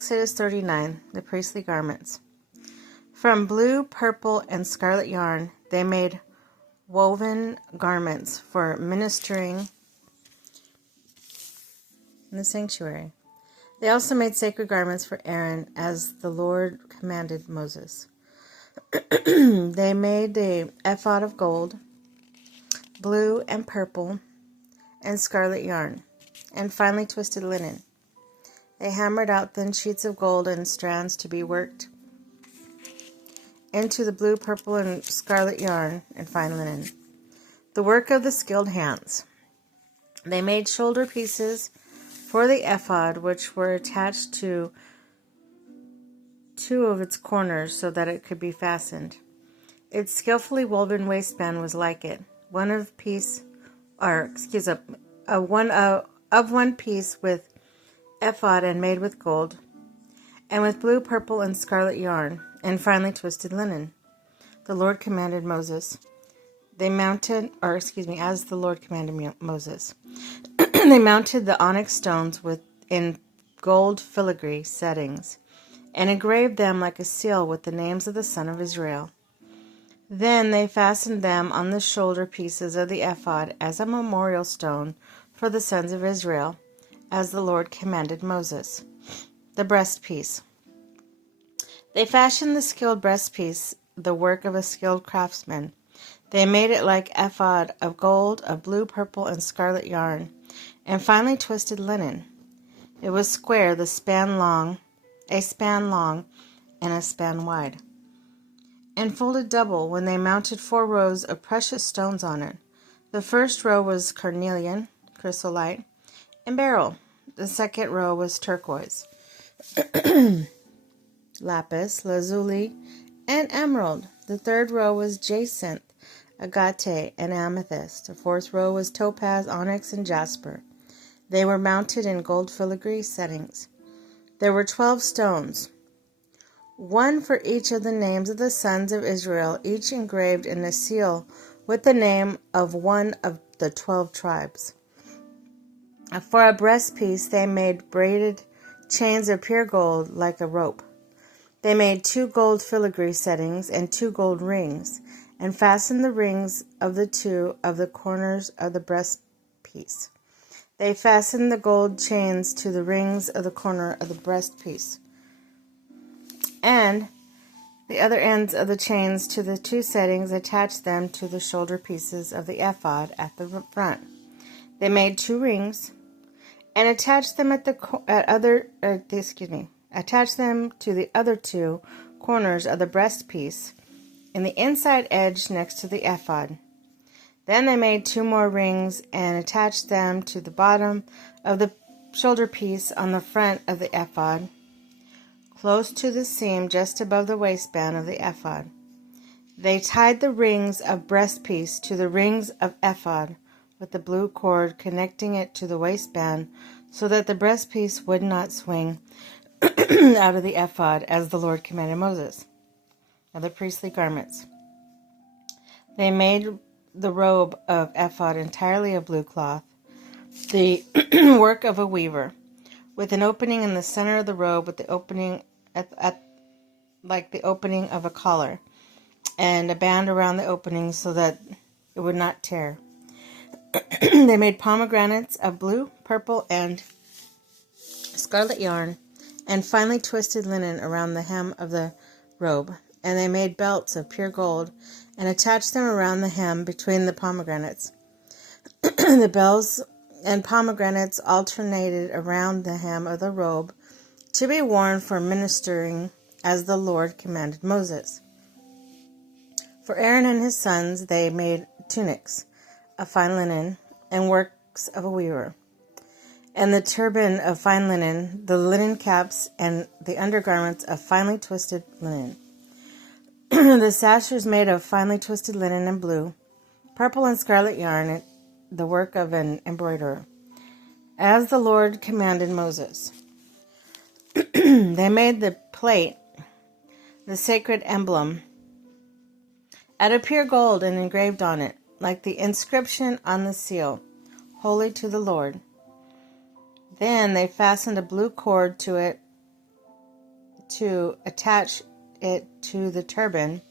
Exodus 39, the priestly garments. From blue, purple, and scarlet yarn, they made woven garments for ministering in the sanctuary. They also made sacred garments for Aaron, as the Lord commanded Moses. They made the ephod of gold, blue and purple, and scarlet yarn, and finely twisted linen. They hammered out thin sheets of gold and strands to be worked into the blue, purple, and scarlet yarn and fine linen, the work of the skilled hands. They made shoulder pieces for the ephod, which were attached to two of its corners so that it could be fastened. Its skillfully woven waistband was like it, one piece with ephod and made with gold, and with blue, purple, and scarlet yarn, and finely twisted linen. The Lord commanded Moses. As the Lord commanded Moses. They mounted the onyx stones in gold filigree settings, and engraved them like a seal with the names of the sons of Israel. Then they fastened them on the shoulder pieces of the ephod as a memorial stone for the sons of Israel, as the Lord commanded Moses. The breastpiece. They fashioned the skilled breastpiece, the work of a skilled craftsman. They made it like ephod of gold, of blue, purple, and scarlet yarn, and finely twisted linen. It was square, a span long, and a span wide, and folded double. When they mounted 4 rows of precious stones on it. The first row was carnelian, chrysolite, and beryl. The second row was turquoise, lapis, lazuli, and emerald. The third row was jacinth, agate, and amethyst. The fourth row was topaz, onyx, and jasper. They were mounted in gold filigree settings. There were 12 stones, one for each of the names of the sons of Israel, each engraved in a seal with the name of one of the 12 tribes. For a breastpiece, they made braided chains of pure gold like a rope. They made 2 gold filigree settings and 2 gold rings, and fastened the rings of the 2 of the corners of the breastpiece. They fastened the gold chains to the rings of the corner of the breastpiece, and the other ends of the chains to the 2 settings, attached them to the shoulder pieces of the ephod at the front. They made 2 rings and attached them attached them to the other 2 corners of the breastpiece in the inside edge next to the ephod. Then they made 2 more rings and attached them to the bottom of the shoulder piece on the front of the ephod, close to the seam just above the waistband of the ephod. They tied the rings of breastpiece to the rings of ephod with the blue cord connecting it to the waistband, so that the breastpiece would not swing out of the ephod, as the Lord commanded Moses. Now the priestly garments. They made the robe of ephod entirely of blue cloth, the work of a weaver, with an opening in the center of the robe, with the opening like the opening of a collar, and a band around the opening so that it would not tear. They made pomegranates of blue, purple, and scarlet yarn, and finely twisted linen around the hem of the robe. And they made belts of pure gold, and attached them around the hem between the pomegranates. The bells and pomegranates alternated around the hem of the robe, to be worn for ministering, as the Lord commanded Moses. For Aaron and his sons they made tunics of fine linen, and works of a weaver, and the turban of fine linen, the linen caps, and the undergarments of finely twisted linen. The sash was made of finely twisted linen and blue, purple, and scarlet yarn, the work of an embroiderer, as the Lord commanded Moses. They made the plate, the sacred emblem, out of pure gold, and engraved on it, like the inscription on the seal, "Holy to the Lord." Then they fastened a blue cord to it to attach it to the turban,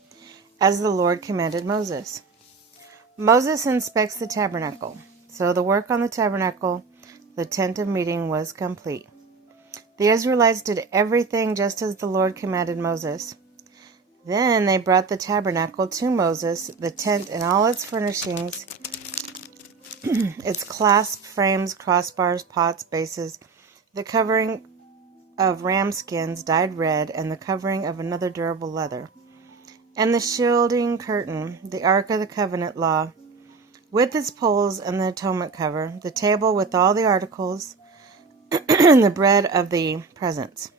as the Lord commanded Moses. Moses inspects the tabernacle. So the work on the tabernacle, the tent of meeting, was complete. The Israelites did everything just as the Lord commanded Moses. Then they brought the tabernacle to Moses, the tent and all its furnishings, its clasp frames, crossbars, pots, bases, the covering of ram skins dyed red, and the covering of another durable leather, and the shielding curtain, the Ark of the Covenant law, with its poles and the atonement cover, the table with all the articles, and the bread of the presence,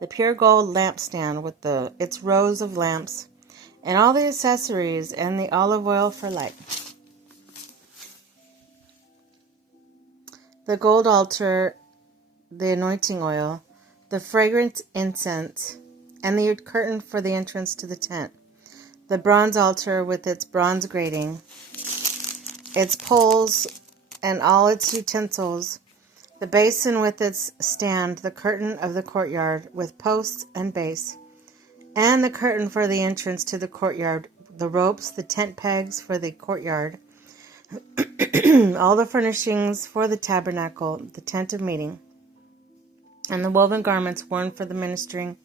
the pure gold lampstand with its rows of lamps, and all the accessories, and the olive oil for light, the gold altar, the anointing oil, the fragrant incense, and the curtain for the entrance to the tent, the bronze altar with its bronze grating, its poles and all its utensils, the basin with its stand, the curtain of the courtyard with posts and base, and the curtain for the entrance to the courtyard, the ropes, the tent pegs for the courtyard, all the furnishings for the tabernacle, the tent of meeting, and the woven garments worn for the ministering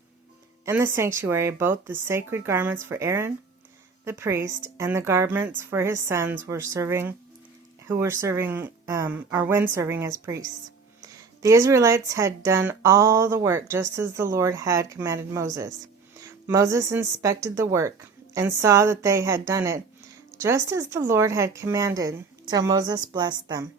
in the sanctuary, both the sacred garments for Aaron, the priest, and the garments for his sons when serving as priests. The Israelites had done all the work just as the Lord had commanded Moses. Moses inspected the work and saw that they had done it just as the Lord had commanded, so Moses blessed them.